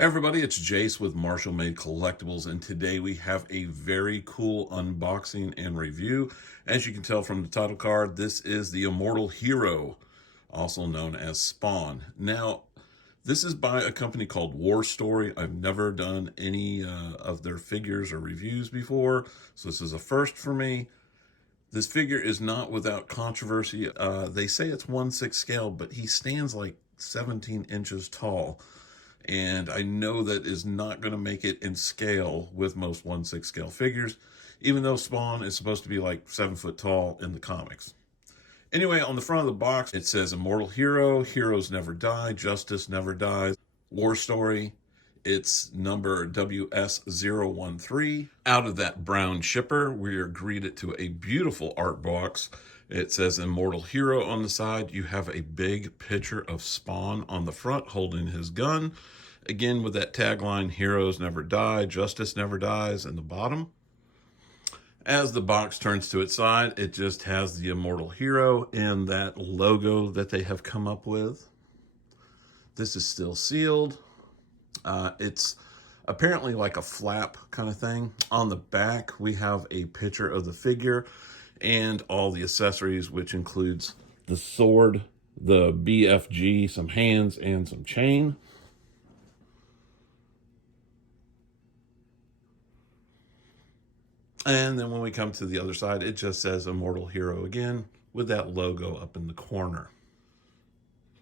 Hey everybody, it's Jase with Marshall Made Collectibles, and today we have a very cool unboxing and review. As you can tell from the title card, this is the Immortal Hero, also known as Spawn. Now, this is by a company called War Story. I've never done any of their figures or reviews before, so this is a first for me. This figure is not without controversy. They say it's 1/6 scale, but he stands like 17 inches tall. And I know that is not going to make it in scale with most 1/6 scale figures, even though Spawn is supposed to be like 7 foot tall in the comics. Anyway, on the front of the box, it says Immortal Hero, Heroes Never Die, Justice Never Dies, War Story. It's number WS013. Out of that brown shipper, we are greeted to a beautiful art box. It says Immortal Hero on the side. You have a big picture of Spawn on the front holding his gun. Again, with that tagline, Heroes Never Die, Justice Never Dies, in the bottom. As the box turns to its side, it just has the Immortal Hero and that logo that they have come up with. This is still sealed. It's apparently like a flap kind of thing. On the back, we have a picture of the figure and all the accessories, which includes the sword, the BFG, some hands, and some chain. And then when we come to the other side, it just says Immortal Hero again with that logo up in the corner.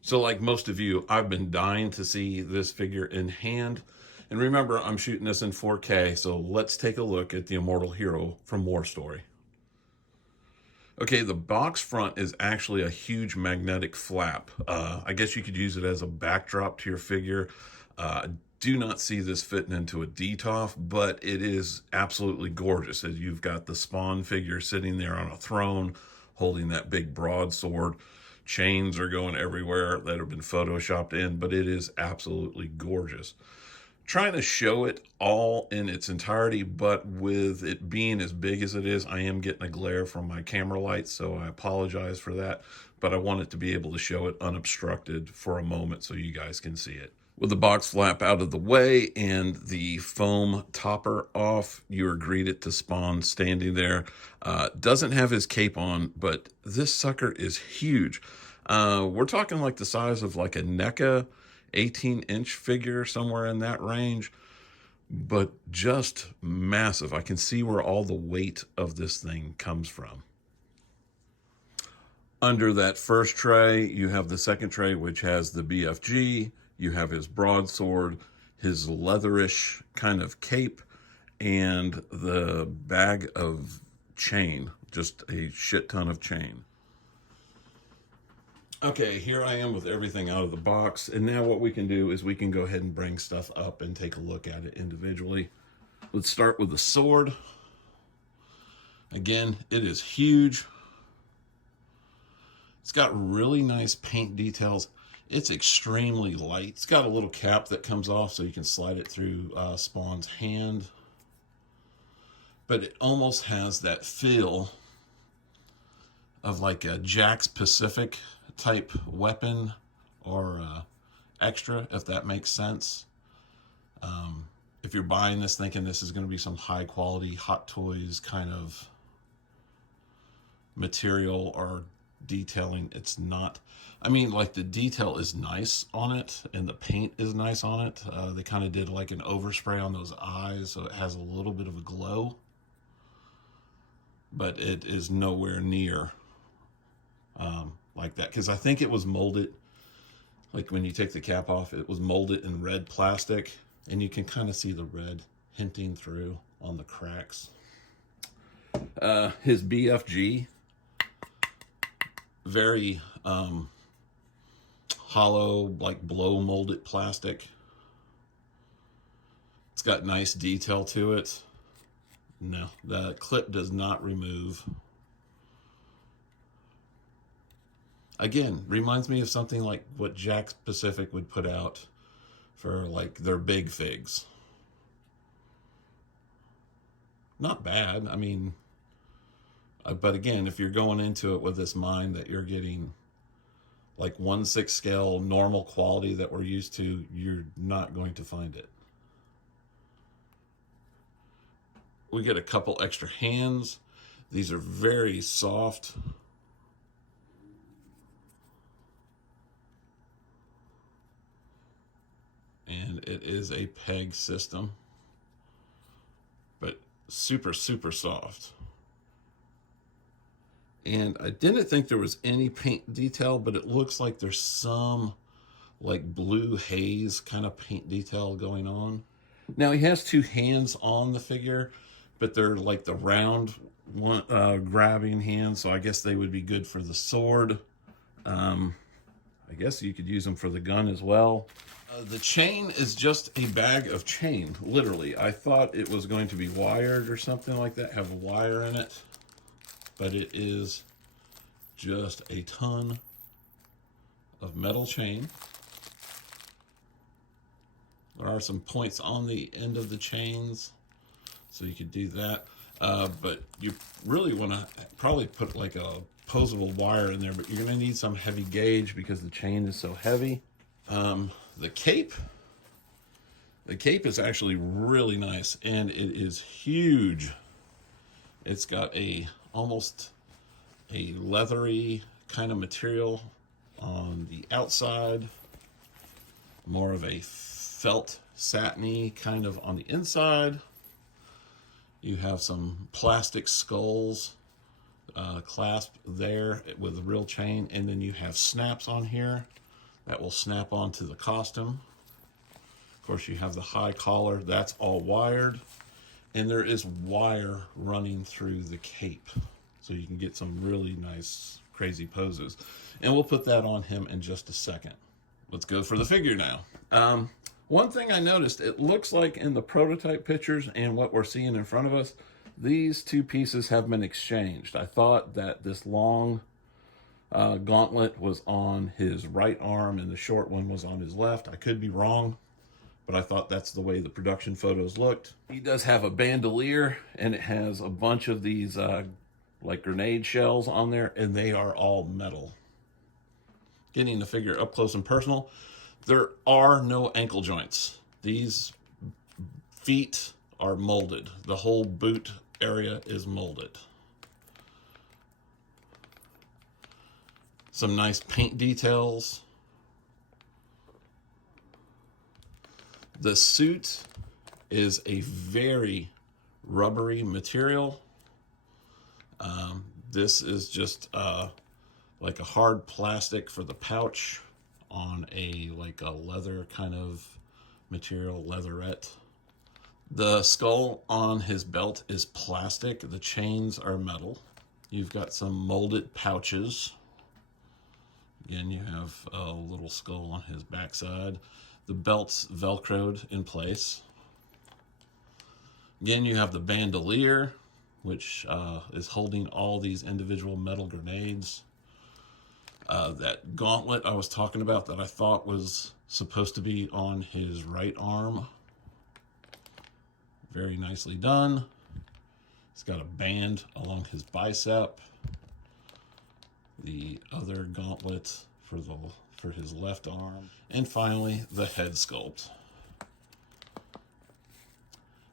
So like most of you, I've been dying to see this figure in hand. And remember, I'm shooting this in 4K, so let's take a look at the Immortal Hero from War Story. Okay, the box front is actually a huge magnetic flap. I guess you could use it as a backdrop to your figure. Do not see this fitting into a DTOF, but it is absolutely gorgeous. As you've got the Spawn figure sitting there on a throne, holding that big broadsword. Chains are going everywhere that have been photoshopped in, but it is absolutely gorgeous. Trying to show it all in its entirety, but with it being as big as it is, I am getting a glare from my camera lights, so I apologize for that. But I wanted to be able to show it unobstructed for a moment so you guys can see it. With the box flap out of the way and the foam topper off, you are greeted to Spawn standing there. Doesn't have his cape on, but this sucker is huge. We're talking like the size of like a NECA 18-inch figure, somewhere in that range, but just massive. I can see where all the weight of this thing comes from. Under that first tray, you have the second tray, which has the BFG. You have his broadsword, his leatherish kind of cape, and the bag of chain, just a shit ton of chain. Okay, here I am with everything out of the box, and now what we can do is we can go ahead and bring stuff up and take a look at it individually. Let's start with the sword. Again, it is huge. It's got really nice paint details. It's extremely light. It's got a little cap that comes off so you can slide it through Spawn's hand. But it almost has that feel of like a Jack's Pacific type weapon or extra, if that makes sense. If you're buying this thinking this is going to be some high quality Hot Toys kind of material or detailing, it's not. I mean, like, the detail is nice on it and the paint is nice on it. They kind of did like an overspray on those eyes, so it has a little bit of a glow, but it is nowhere near like that, because I think it was molded, like when you take the cap off, it was molded in red plastic, and you can kind of see the red hinting through on the cracks. His BFG, very hollow, like blow molded plastic. It's got nice detail to it. No, the clip does not remove. Again, reminds me of something like what Jack's Pacific would put out for like their big figs. Not bad. I mean, but again, if you're going into it with this mind that you're getting like 1/6 scale normal quality that we're used to, you're not going to find it. We get a couple extra hands. These are very soft. And it is a peg system, but super, super soft. And I didn't think there was any paint detail, but it looks like there's some like blue haze kind of paint detail going on. Now he has two hands on the figure, but they're like the round one, grabbing hands, so I guess they would be good for the sword. I guess you could use them for the gun as well. The chain is just a bag of chain, literally. I thought it was going to be wired or something like that, have a wire in it, but it is just a ton of metal chain. There are some points on the end of the chains, so you could do that. But you really want to probably put like a posable wire in there, but you're going to need some heavy gauge because the chain is so heavy. The cape is actually really nice, and it is huge. It's got almost a leathery kind of material on the outside, more of a felt satiny kind of on the inside. You have some plastic skulls clasp there with a real chain, and then you have snaps on here that will snap onto the costume. Of course, you have the high collar, that's all wired, and there is wire running through the cape, so you can get some really nice crazy poses. And we'll put that on him in just a second. Let's go for the figure now. One thing I noticed, it looks like in the prototype pictures and what we're seeing in front of us, these two pieces have been exchanged. I thought that this long gauntlet was on his right arm and the short one was on his left. I could be wrong, but I thought that's the way the production photos looked. He does have a bandolier, and it has a bunch of these like grenade shells on there, and they are all metal. Getting the figure up close and personal, there are no ankle joints. These feet are molded. The whole boot area is molded. Some nice paint details. The suit is a very rubbery material. This is just like a hard plastic for the pouch on like a leather kind of material, leatherette. The skull on his belt is plastic. The chains are metal. You've got some molded pouches. Again, you have a little skull on his backside. The belt's velcroed in place. Again, you have the bandolier, which is holding all these individual metal grenades. That gauntlet I was talking about that I thought was supposed to be on his right arm. Very nicely done. He's got a band along his bicep. The other gauntlet for his left arm. And finally, the head sculpt.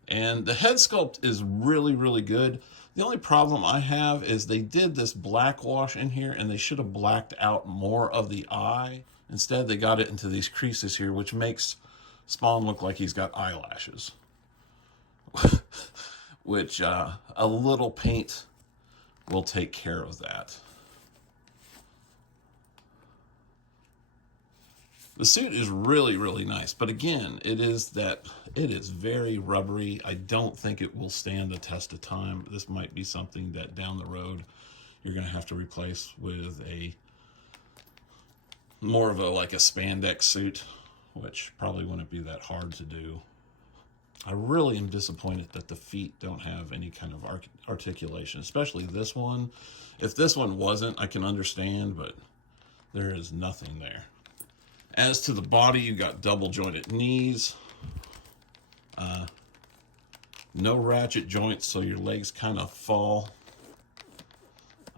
And the head sculpt is really, really good. The only problem I have is they did this black wash in here, and they should have blacked out more of the eye. Instead, they got it into these creases here, which makes Spawn look like he's got eyelashes. Which a little paint will take care of that. The suit is really, really nice, but again, it is very rubbery. I don't think it will stand the test of time. This might be something that down the road you're going to have to replace with more of like a spandex suit, which probably wouldn't be that hard to do. I really am disappointed that the feet don't have any kind of articulation, especially this one. If this one wasn't, I can understand, but there is nothing there. As to the body, you got double jointed knees, no ratchet joints, so your legs kind of fall.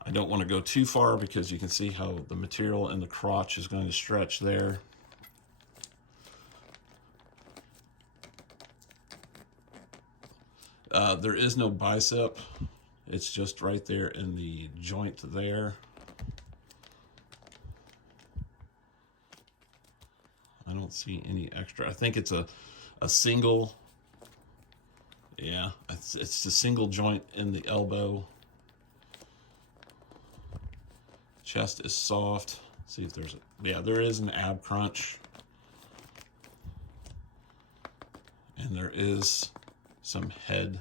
I don't want to go too far because you can see how the material in the crotch is going to stretch there. There is no bicep. It's just right there in the joint there. I don't see any extra. I think it's a single, yeah, it's a single joint in the elbow. Chest is soft. See if there's yeah, there is an ab crunch. And there is some head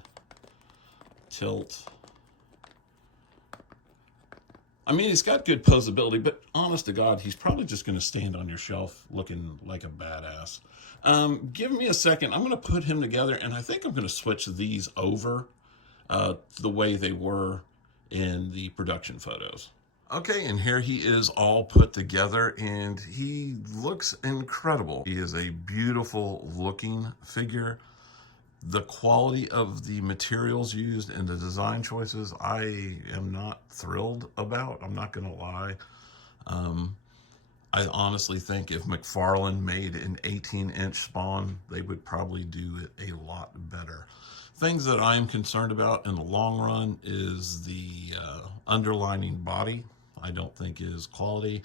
tilt. I mean, he's got good posability, but honest to God, he's probably just going to stand on your shelf looking like a badass. Give me a second. I'm going to put him together, and I think I'm going to switch these over the way they were in the production photos. Okay, and here he is all put together, and he looks incredible. He is a beautiful looking figure. The quality of the materials used and the design choices, I am not thrilled about. I'm not going to lie. I honestly think if McFarlane made an 18-inch Spawn, they would probably do it a lot better. Things that I'm concerned about in the long run is the underlining body. I don't think is quality,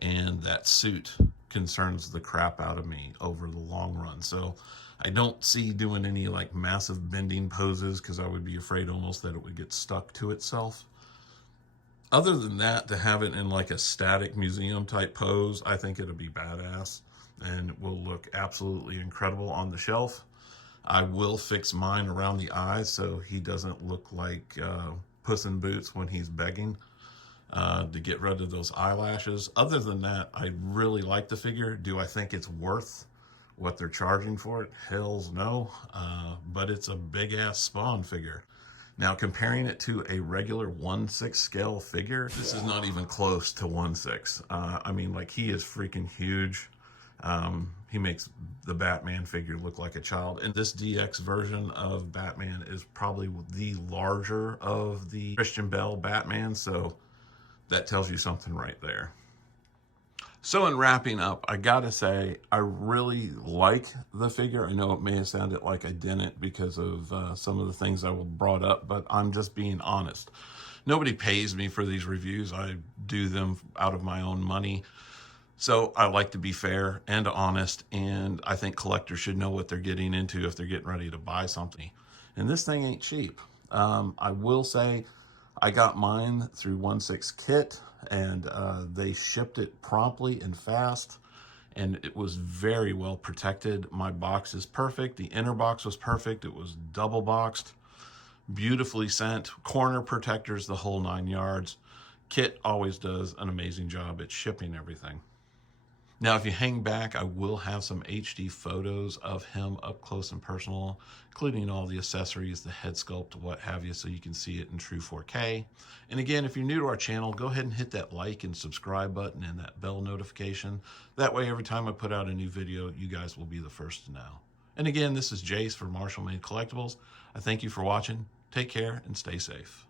and that suit concerns the crap out of me over the long run. So I don't see doing any like massive bending poses because I would be afraid almost that it would get stuck to itself. Other than that, to have it in like a static museum type pose, I think it'll be badass and it will look absolutely incredible on the shelf. I will fix mine around the eyes so he doesn't look like Puss in Boots when he's begging to get rid of those eyelashes. Other than that, I really like the figure. Do I think it's worth what they're charging for it? Hells no. But it's a big ass Spawn figure. Now comparing it to a regular 1/6 scale figure, this is not even close to 1/6. I mean, like, he is freaking huge. He makes the Batman figure look like a child. And this DX version of Batman is probably the larger of the Christian Bale Batman. So that tells you something right there. So in wrapping up, I gotta say, I really like the figure. I know it may have sounded like I didn't because of some of the things I brought up, but I'm just being honest. Nobody pays me for these reviews. I do them out of my own money. So I like to be fair and honest, and I think collectors should know what they're getting into if they're getting ready to buy something. And this thing ain't cheap. I will say I got mine through 1/6 Kit, and they shipped it promptly and fast, and it was very well protected. My box is perfect. The inner box was perfect. It was double boxed, beautifully sent, corner protectors, the whole 9 yards. Kit always does an amazing job at shipping everything. Now, if you hang back, I will have some HD photos of him up close and personal, including all the accessories, the head sculpt, what have you, so you can see it in true 4K. And again, if you're new to our channel, go ahead and hit that like and subscribe button and that bell notification. That way, every time I put out a new video, you guys will be the first to know. And again, this is Jase for Marshall Made Collectibles. I thank you for watching. Take care and stay safe.